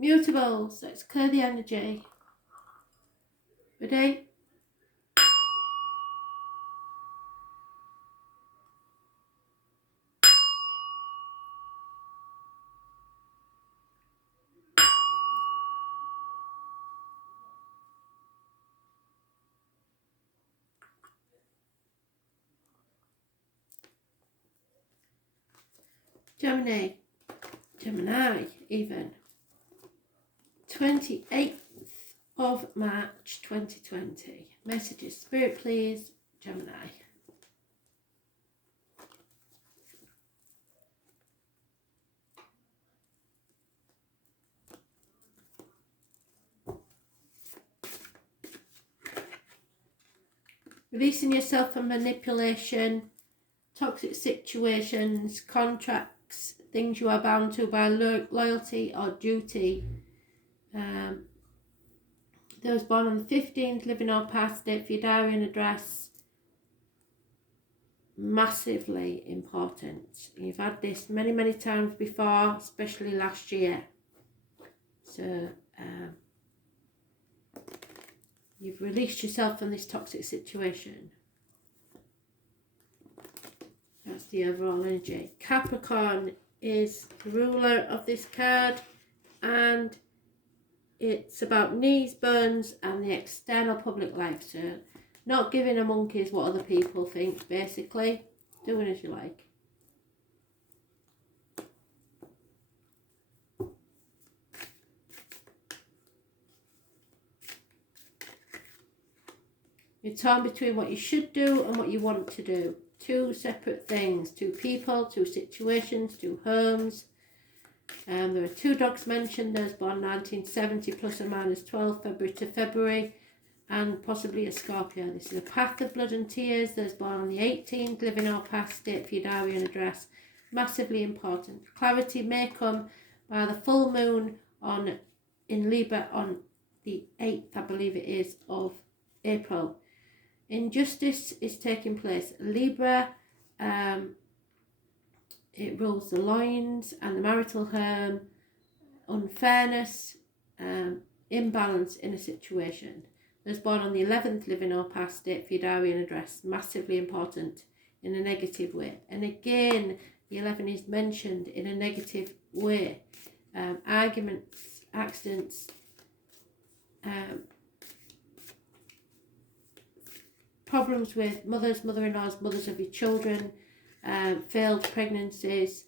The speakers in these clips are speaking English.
Mutables, let's clear the energy. Ready? Gemini even. 28th of March 2020. Messages, Spirit please, Gemini. Releasing yourself from manipulation, toxic situations, contracts, things you are bound to by loyalty or duty. Those born on the 15th, living or past, date for your diary and address. Massively important. You've had this many, many times before, especially last year. So, you've released yourself from this toxic situation. That's the overall energy. Capricorn is the ruler of this card, and it's about knees, bones, and the external public life. So, not giving a monkeys what other people think, basically. Doing as you like. You're torn between what you should do and what you want to do. Two separate things. Two people, two situations, two homes. There are two dogs mentioned. Those born 1970 plus or minus 12 February to February. And possibly a Scorpio. This is a path of blood and tears. Those born on the 18th, living or past, date for your diary and address. Massively important. Clarity may come by the full moon in Libra on the 8th, I believe it is, of April. Injustice is taking place. Libra, it rules the loins and the marital home. Unfairness, imbalance in a situation. Those born on the 11th, living or past, date for your diary and address. Massively important in a negative way. And again, the 11 is mentioned in a negative way. Arguments, accidents, problems with mothers, mother-in-laws, mothers of your children, failed pregnancies,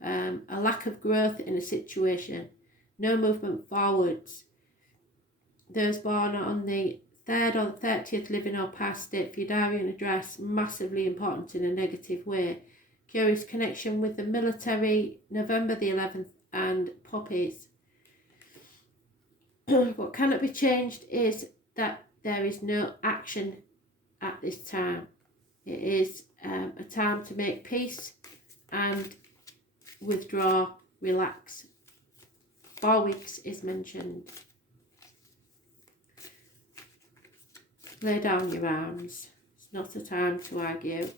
a lack of growth in a situation, no movement forwards. Those born on the 3rd or 30th, living or past, date for your diary and address, massively important in a negative way. Curious connection with the military, November the 11th, and poppies. What cannot be changed is that there is no action at this time. It is a time to make peace and withdraw, relax. 4 weeks is mentioned. Lay down your arms. It's not a time to argue.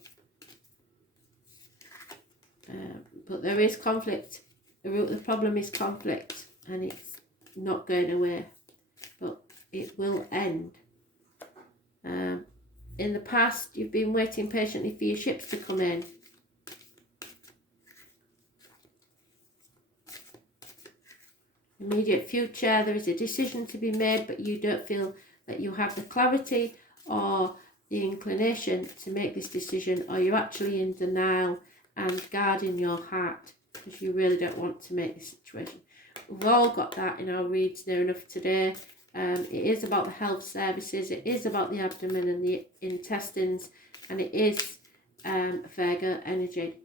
But there is conflict. The root of the problem is conflict, and it's not going away. But it will end. In the past, you've been waiting patiently for your ships to come in. Immediate future, there is a decision to be made, but you don't feel that you have the clarity or the inclination to make this decision, or you're actually in denial and guarding your heart because you really don't want to make this situation. We've all got that in our reads near enough today. It is about the health services, it is about the abdomen and the intestines, and it is Virgo energy.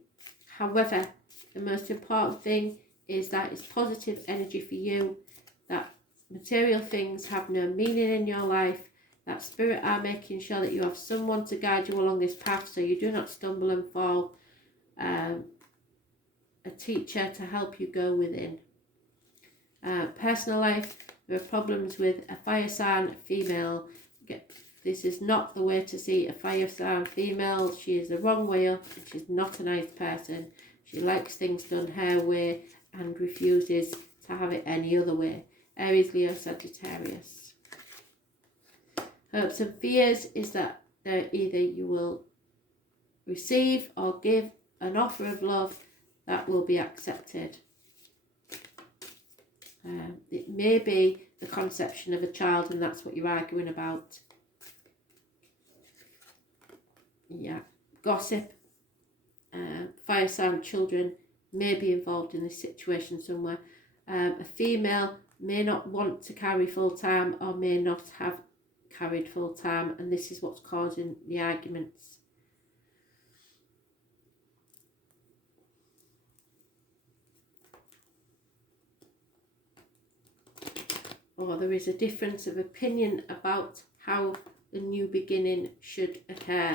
However, the most important thing is that it's positive energy for you, that material things have no meaning in your life, that spirit are making sure that you have someone to guide you along this path so you do not stumble and fall, a teacher to help you go within. Personal life, there are problems with a fire sign female. This is not the way to see a fire sign female. She is the wrong way up, and she's not a nice person. She likes things done her way and refuses to have it any other way. Aries, Leo, Sagittarius. Hopes and fears is that either you will receive or give an offer of love that will be accepted. It may be the conception of a child, and that's what you're arguing about. Yeah, gossip, fire sign children may be involved in this situation somewhere. A female may not want to carry full time or may not have carried full time, and this is what's causing the arguments. Or there is a difference of opinion about how the new beginning should occur.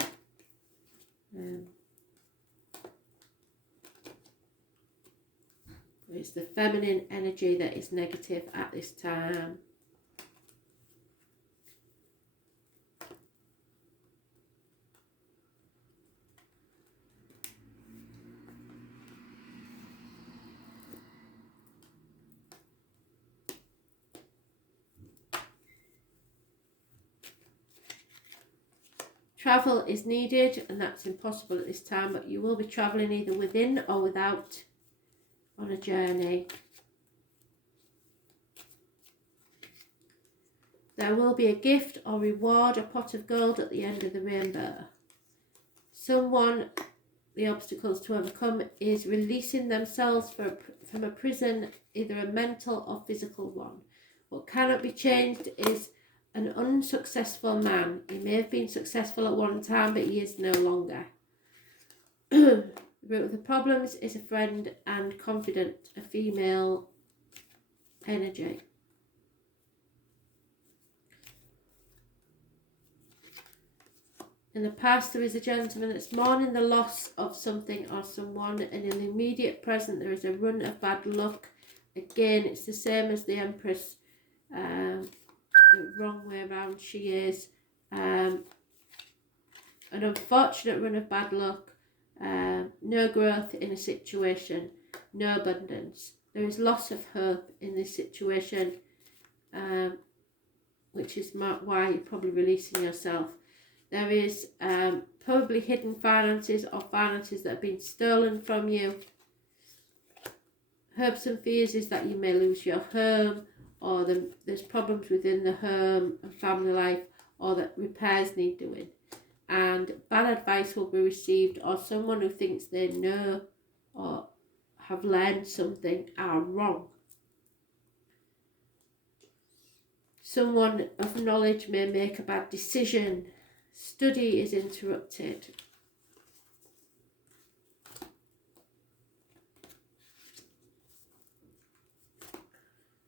It's the feminine energy that is negative at this time. Travel is needed, and that's impossible at this time, but you will be travelling either within or without on a journey. There will be a gift or reward, a pot of gold at the end of the rainbow. Someone, the obstacles to overcome is releasing themselves from a prison, either a mental or physical one. What cannot be changed is an unsuccessful man. He may have been successful at one time, but he is no longer. The root of the problems is a friend and confident, a female energy. In the past, there is a gentleman that's mourning the loss of something or someone, and in the immediate present, there is a run of bad luck. Again, it's the same as the Empress. The wrong way around she is. An unfortunate run of bad luck. No growth in a situation. No abundance. There is loss of hope in this situation, which is why you're probably releasing yourself. There is probably hidden finances or finances that have been stolen from you. Hopes and fears is that you may lose your home, or there's problems within the home and family life, or that repairs need doing. And bad advice will be received, or someone who thinks they know or have learned something are wrong. Someone of knowledge may make a bad decision. Study is interrupted.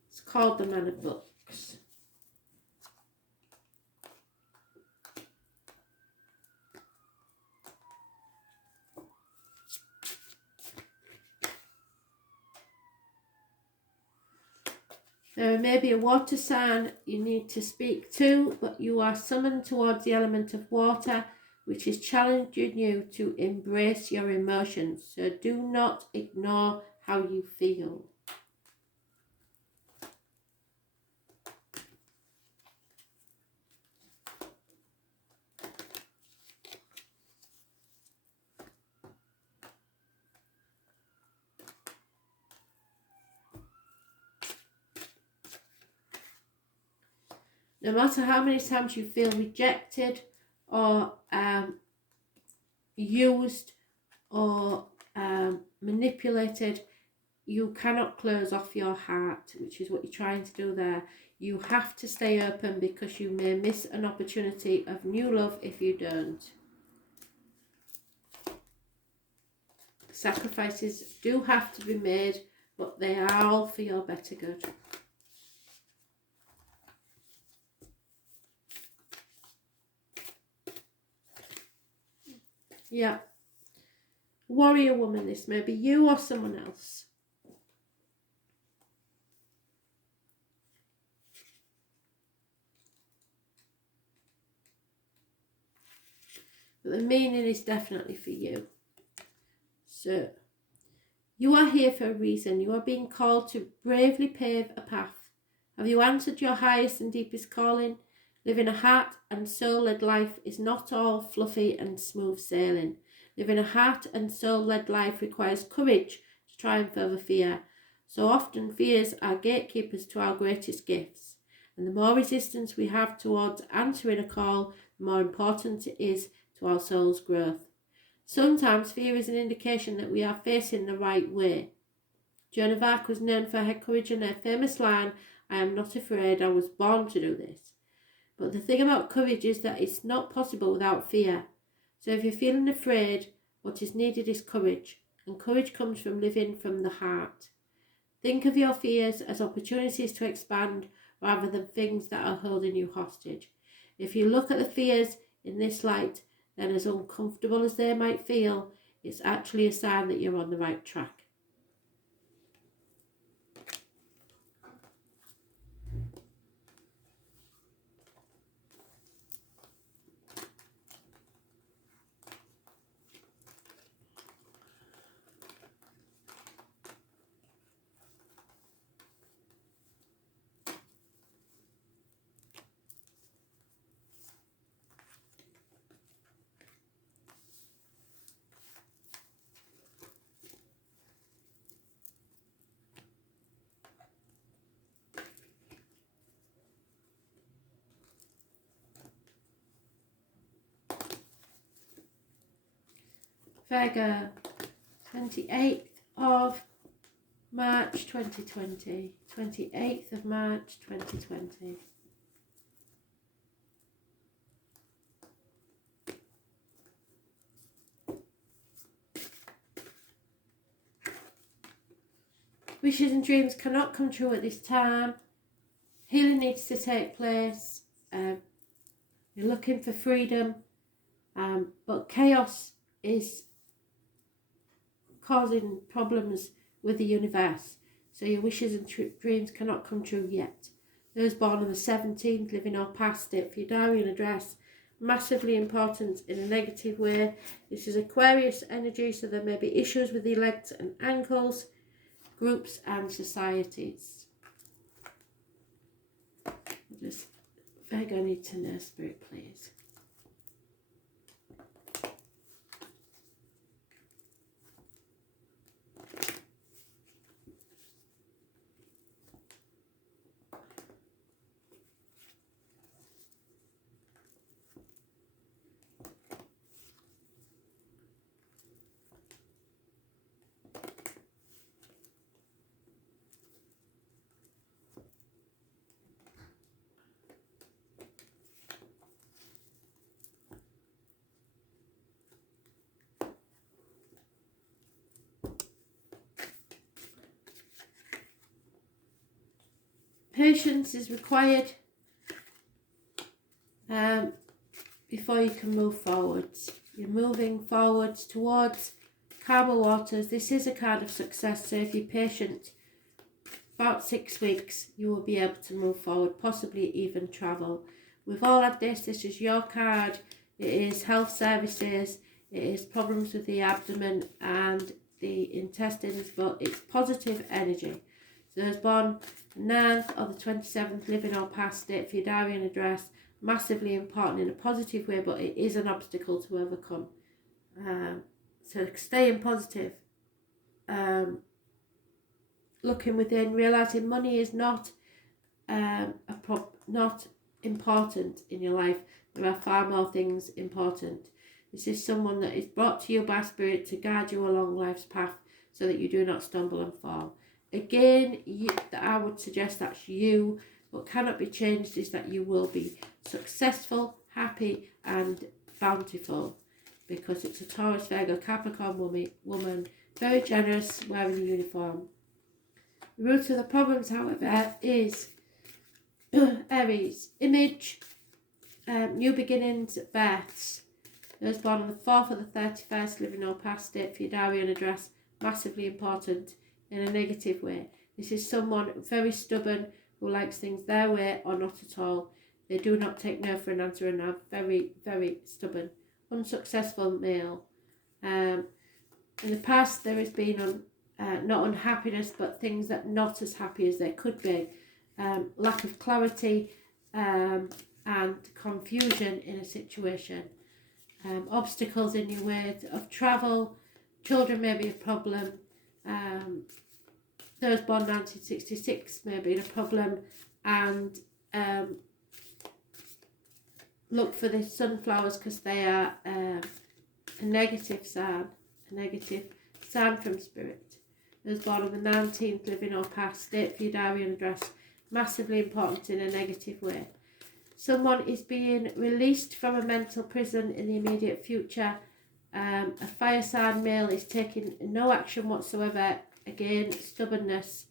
It's called the Man of Books. There may be a water sign you need to speak to, but you are summoned towards the element of water, which is challenging you to embrace your emotions. So do not ignore how you feel. No matter how many times you feel rejected or used or manipulated, you cannot close off your heart, which is what you're trying to do there. You have to stay open, because you may miss an opportunity of new love if you don't. Sacrifices do have to be made, but they are all for your better good. Yeah. Warrior woman, this may be you or someone else. But the meaning is definitely for you. So You are here for a reason. You are being called to bravely pave a path. Have you answered your highest and deepest calling? Living a heart and soul-led life is not all fluffy and smooth sailing. Living a heart and soul-led life requires courage to triumph over fear. So often fears are gatekeepers to our greatest gifts. And the more resistance we have towards answering a call, the more important it is to our soul's growth. Sometimes fear is an indication that we are facing the right way. Joan of Arc was known for her courage and her famous line, "I am not afraid, I was born to do this." But the thing about courage is that it's not possible without fear. So if you're feeling afraid, what is needed is courage. And courage comes from living from the heart. Think of your fears as opportunities to expand rather than things that are holding you hostage. If you look at the fears in this light, then as uncomfortable as they might feel, it's actually a sign that you're on the right track. Virgo, 28th of March 2020. 28th of March 2020. Wishes and dreams cannot come true at this time. Healing needs to take place. You're looking for freedom, but chaos is causing problems with the universe. So your wishes and dreams cannot come true yet. Those born on the 17th, living or past it, for your diary and address, massively important in a negative way. This is Aquarius energy, so there may be issues with the legs and ankles, groups and societies. Just Virgo need to know, Spirit, please. Patience is required before you can move forwards. You're moving forwards towards calmer waters. This is a card of success, so if you're patient, about 6 weeks, you will be able to move forward, possibly even travel. We've all had this is your card. It is health services, it is problems with the abdomen and the intestines, but it's positive energy. So those born the 9th or the 27th, living or past it, for your diary and address, massively important in a positive way, but it is an obstacle to overcome. So staying positive. Looking within, realising money is not not important in your life. There are far more things important. This is someone that is brought to you by Spirit to guide you along life's path so that you do not stumble and fall. Again, I would suggest that's you. What cannot be changed is that you will be successful, happy and bountiful, because it's a Taurus, Virgo, Capricorn woman, very generous, wearing a uniform. The root of the problems, however, is Aries, image, new beginnings, births. Those born on the 4th or the 31st, living or past it, for your diary and address, massively important in a negative way. This is someone very stubborn who likes things their way or not at all. They do not take no for an answer and are very, very stubborn. Unsuccessful male. In the past, there has been not unhappiness, but things that are not as happy as they could be. Lack of clarity and confusion in a situation. Obstacles in your way of travel. Children may be a problem. Those born 1966 may be a problem. And look for the sunflowers because they are a negative sign from spirit. Those born on the 19th, living or past, date for your diary and address, massively important in a negative way. Someone is being released from a mental prison in the immediate future. A fire sign male is taking no action whatsoever. Again, stubbornness.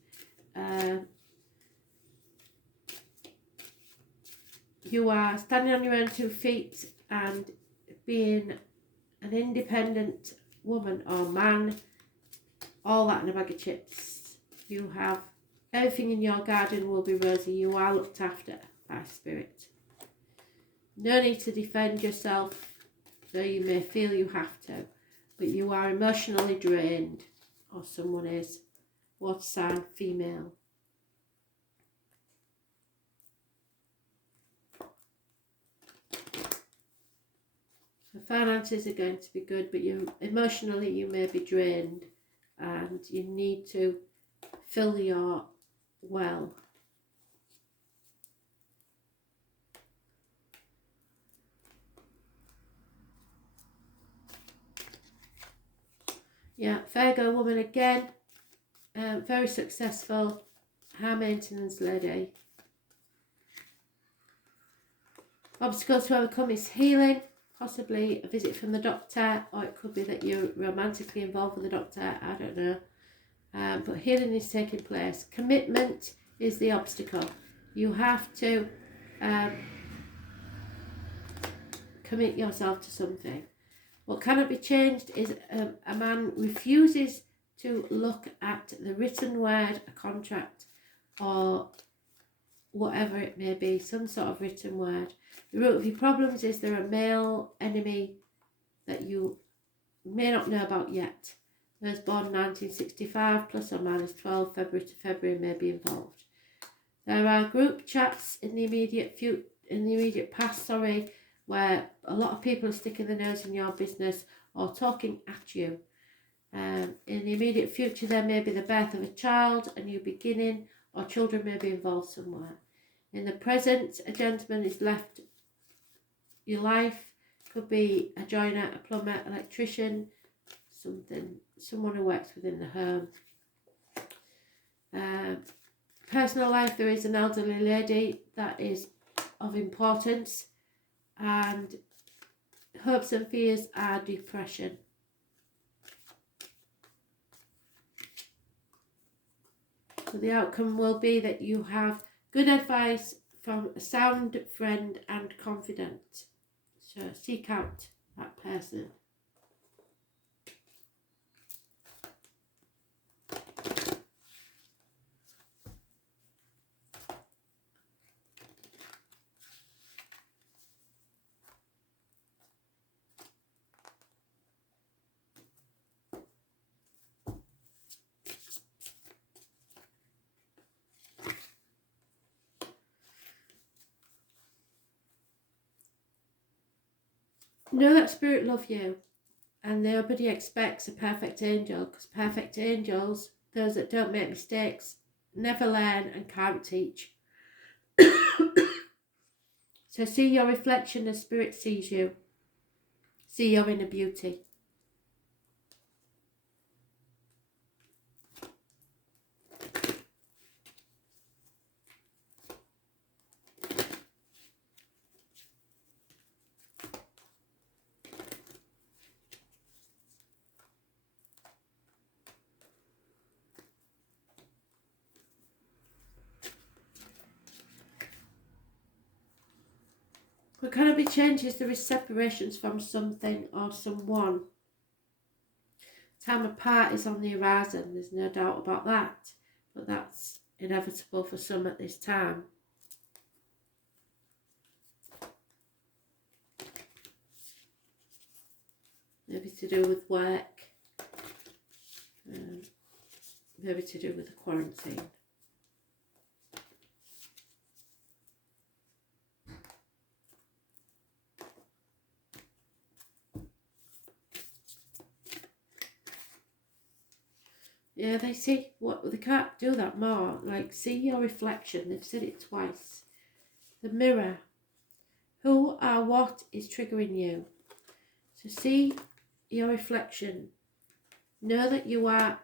You are standing on your own 2 feet and being an independent woman or man. All that in a bag of chips. You have everything in your garden will be rosy. You are looked after by spirit. No need to defend yourself, though you may feel you have to. But you are emotionally drained, or someone is. Water sign, female. The finances are going to be good, but emotionally you may be drained. And you need to fill your well. Yeah, Virgo woman again. Very successful, high maintenance lady. Obstacles to overcome is healing. Possibly a visit from the doctor, or it could be that you're romantically involved with the doctor, I don't know. But healing is taking place. Commitment is the obstacle. You have to commit yourself to something. What cannot be changed is a man refuses to look at the written word, a contract, or whatever it may be, some sort of written word. The root of your problems is there a male enemy that you may not know about yet. Those born 1965 plus or minus 12 February to February may be involved. There are group chats in the immediate past, where a lot of people are sticking their nose in your business or talking at you. In the immediate future, there may be the birth of a child, a new beginning, or children may be involved somewhere. In the present, a gentleman is left your life. Could be a joiner, a plumber, electrician, someone who works within the home. Personal life, there is an elderly lady that is of importance, and hopes and fears are depression. So the outcome will be that you have good advice from a sound friend and confidant. So seek out that person. Know that spirit love you, and nobody expects a perfect angel, because perfect angels, those that don't make mistakes, never learn and can't teach. So see your reflection as spirit sees you. See your inner beauty. What cannot be changed is there is separations from something or someone. Time apart is on the horizon, there's no doubt about that. But that's inevitable for some at this time. Maybe to do with work. maybe to do with the quarantine. Yeah, they see what they can't do that more. Like, see your reflection. They've said it twice. The mirror. Who or what is triggering you? So see your reflection. Know that you are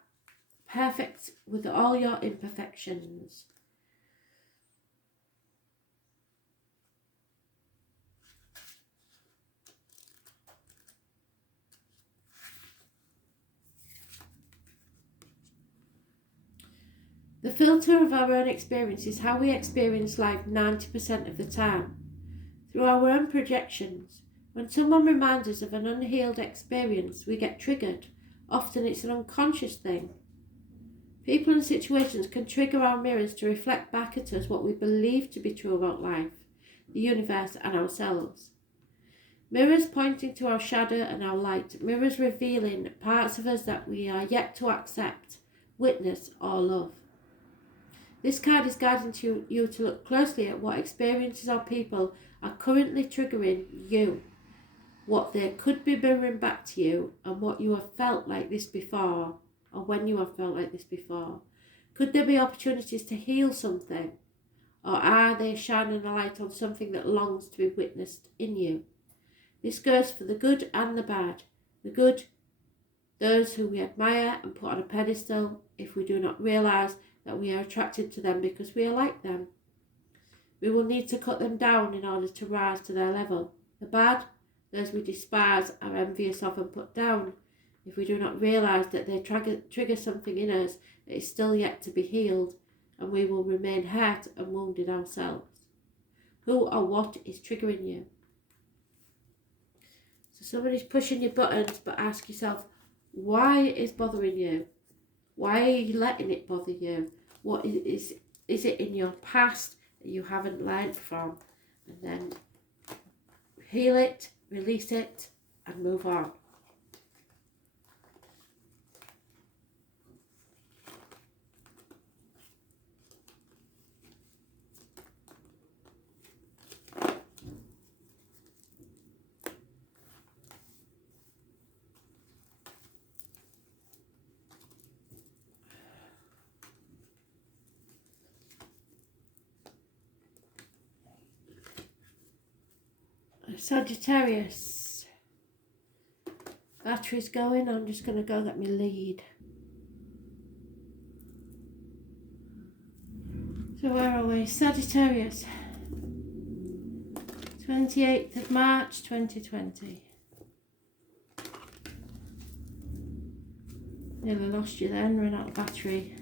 perfect with all your imperfections. The filter of our own experience is how we experience life 90% of the time, through our own projections. When someone reminds us of an unhealed experience, we get triggered. Often it's an unconscious thing. People and situations can trigger our mirrors to reflect back at us what we believe to be true about life, the universe and ourselves. Mirrors pointing to our shadow and our light. Mirrors revealing parts of us that we are yet to accept, witness or love. This card is guiding you to look closely at what experiences or people are currently triggering you, what they could be mirroring back to you, and what you have felt like this before, or when you have felt like this before. Could there be opportunities to heal something, or are they shining a light on something that longs to be witnessed in you? This goes for the good and the bad. The good, those who we admire and put on a pedestal if we do not realise that we are attracted to them because we are like them. We will need to cut them down in order to rise to their level. The bad, those we despise, are envious of and put down if we do not realise that they trigger something in us that is still yet to be healed, and we will remain hurt and wounded ourselves. Who or what is triggering you? So somebody's pushing your buttons, but ask yourself, why is bothering you? Why are you letting it bother you? What is it in your past that you haven't learned from? And then heal it, release it, and move on. Sagittarius. Battery's going. I'm just going to go get my lead. So where are we? Sagittarius. 28th of March 2020. Nearly lost you then, ran out of battery.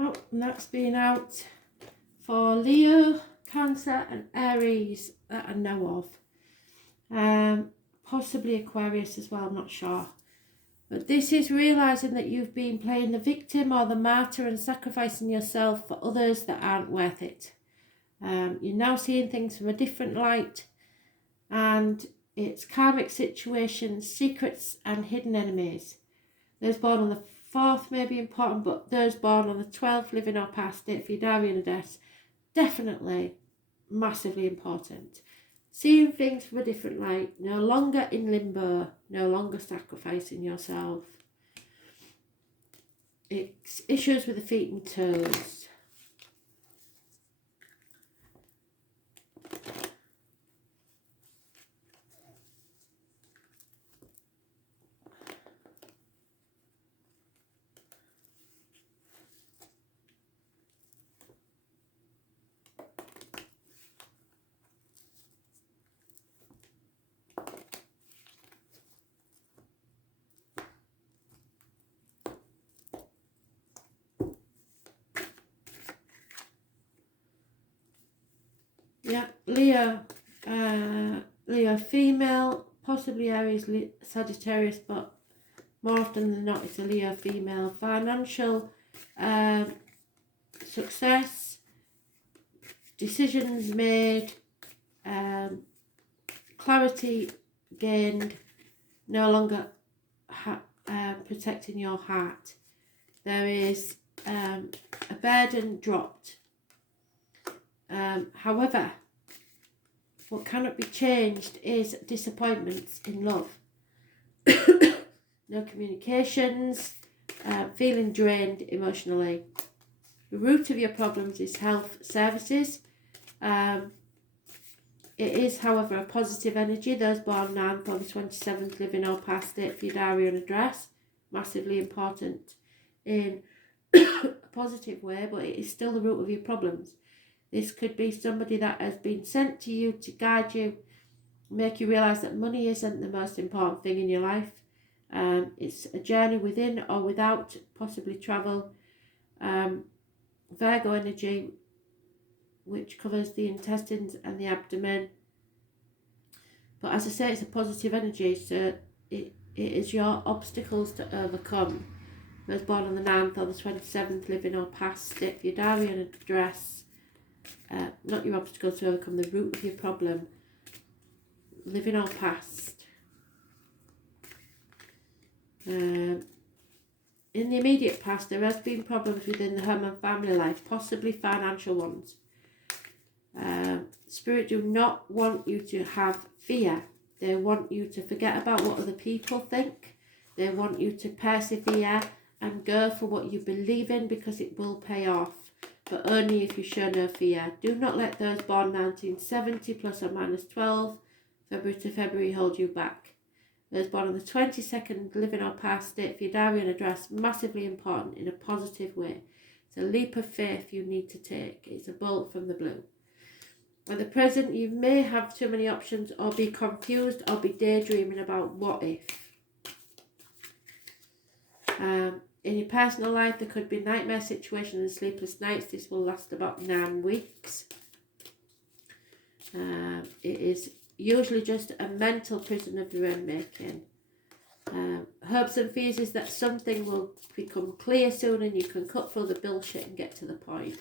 Oh, and that's been out for Leo, Cancer and Aries that I know of. Possibly Aquarius as well, I'm not sure. But this is realising that you've been playing the victim or the martyr and sacrificing yourself for others that aren't worth it. You're now seeing things from a different light, and it's karmic situations, secrets and hidden enemies. Those born on the 4th may be important, but those born on the 12th, living or past, date for your diary and death, definitely massively important. Seeing things from a different light, no longer in limbo, no longer sacrificing yourself. It's issues with the feet and toes. Yeah, Leo female, possibly Aries, Sagittarius, but more often than not it's a Leo female. Financial success, decisions made, clarity gained, no longer protecting your heart. There is a burden dropped. However, what cannot be changed is disappointments in love. No communications, feeling drained emotionally. The root of your problems is health services. It is, however, a positive energy. Those born 9th or the 27th live in or past date for your diary and address. Massively important in a positive way, but it is still the root of your problems. This could be somebody that has been sent to you to guide you, make you realise that money isn't the most important thing in your life. It's a journey within or without, possibly travel. Virgo energy, which covers the intestines and the abdomen. But as I say, it's a positive energy, so it is your obstacles to overcome. Those born on the 9th or the 27th, living or past, state for your diary and address. Not your obstacles to overcome, the root of your problem. Living or past. In the immediate past, there has been problems within the home and family life, possibly financial ones. Spirit do not want you to have fear. They want you to forget about what other people think. They want you to persevere and go for what you believe in, because it will pay off, but only if you show no fear. Do not let those born 1970 plus or minus 12, February to February, hold you back. Those born on the 22nd, living or past, date for your diary and address, massively important in a positive way. It's a leap of faith you need to take. It's a bolt from the blue. At the present, you may have too many options, or be confused, or be daydreaming about what if. In your personal life, there could be nightmare situations and sleepless nights. This will last about 9 weeks. It is usually just a mental prison of your own making. Hopes and fears is that something will become clear soon and you can cut through the bullshit and get to the point.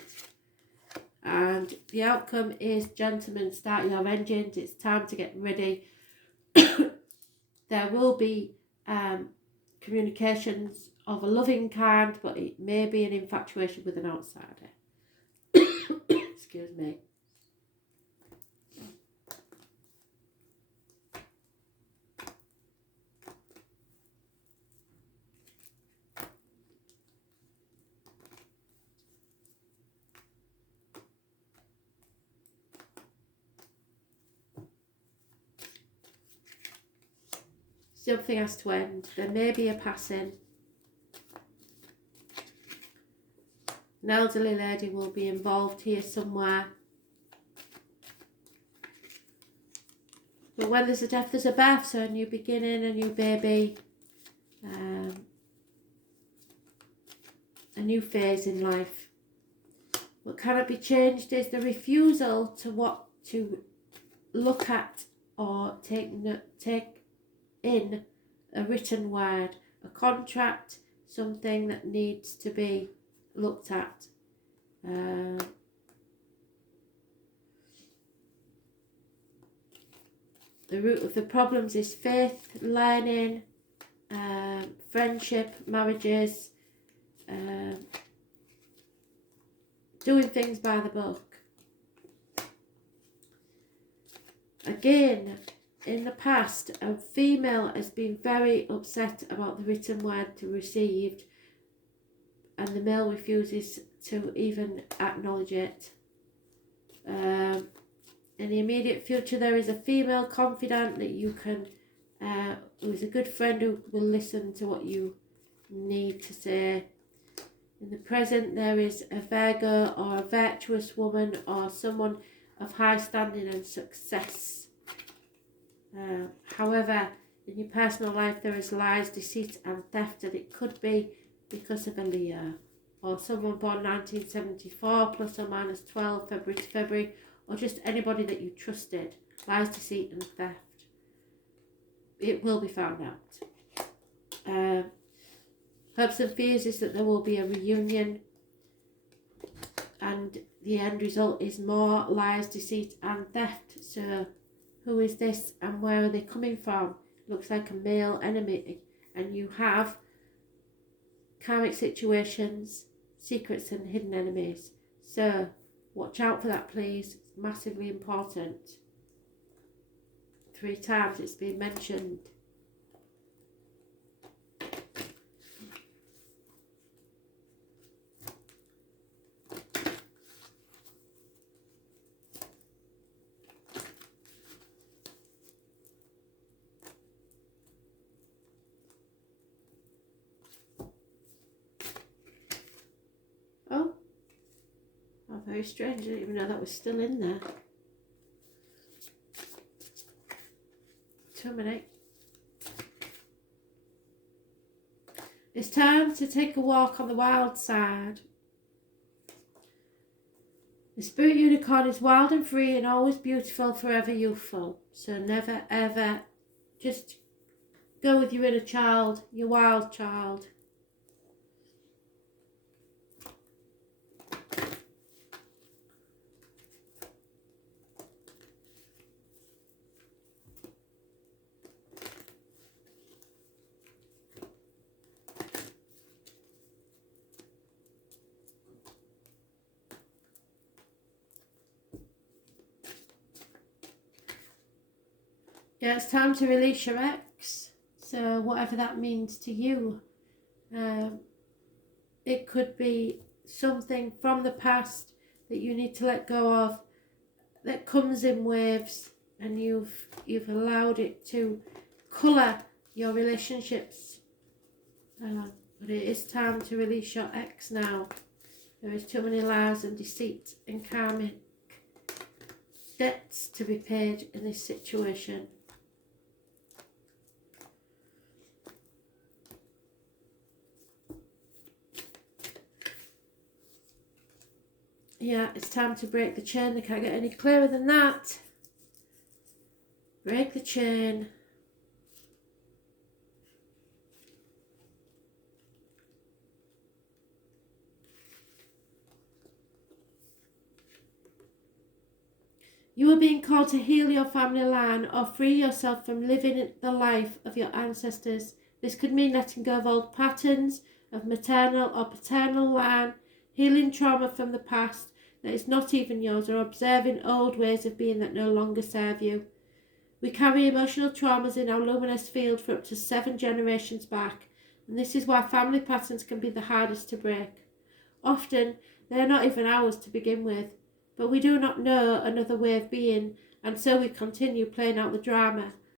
And the outcome is, gentlemen, start your engines. It's time to get ready. There will be communications of a loving kind, but it may be an infatuation with an outsider. Excuse me. Something has to end. There may be a passing. An elderly lady will be involved here somewhere. But when there's a death, there's a birth, so a new beginning, a new baby, a new phase in life. What cannot be changed is the refusal to look at or take in a written word, a contract, something that needs to be looked at. The root of the problems is faith, learning, friendship, marriages, doing things by the book. Again, in the past, a female has been very upset about the written word to received, and the male refuses to even acknowledge it. In the immediate future, there is a female confidant that you can, who is a good friend who will listen to what you need to say. In the present, there is a Virgo or a virtuous woman or someone of high standing and success. However, in your personal life, there is lies, deceit and theft, and it could be because of a Leo or someone born 1974 plus or minus 12, February to February, or just anybody that you trusted. Lies, deceit and theft. It will be found out. Hopes and fears is that there will be a reunion, and the end result is more lies, deceit and theft. So who is this and where are they coming from? Looks like a male enemy, and you have karmic situations, secrets and hidden enemies. So watch out for that, please. It's massively important. 3 times it's been mentioned. Oh, very strange. I didn't even know that was still in there. 2 minutes. It's time to take a walk on the wild side. The spirit unicorn is wild and free and always beautiful, forever youthful. So never ever just go with your inner child, your wild child. Yeah, it's time to release your ex. So whatever that means to you. It could be something from the past that you need to let go of, that comes in waves, and you've allowed it to colour your relationships. But it is time to release your ex now. There is too many lies and deceit and karmic debts to be paid in this situation. Yeah, it's time to break the chain. They can't get any clearer than that. Break the chain. You are being called to heal your family line or free yourself from living the life of your ancestors. This could mean letting go of old patterns of maternal or paternal line, healing trauma from the past that is not even yours, or observing old ways of being that no longer serve you. We carry emotional traumas in our luminous field for up to 7 generations back, and this is why family patterns can be the hardest to break. Often, they are not even ours to begin with, but we do not know another way of being, and so we continue playing out the drama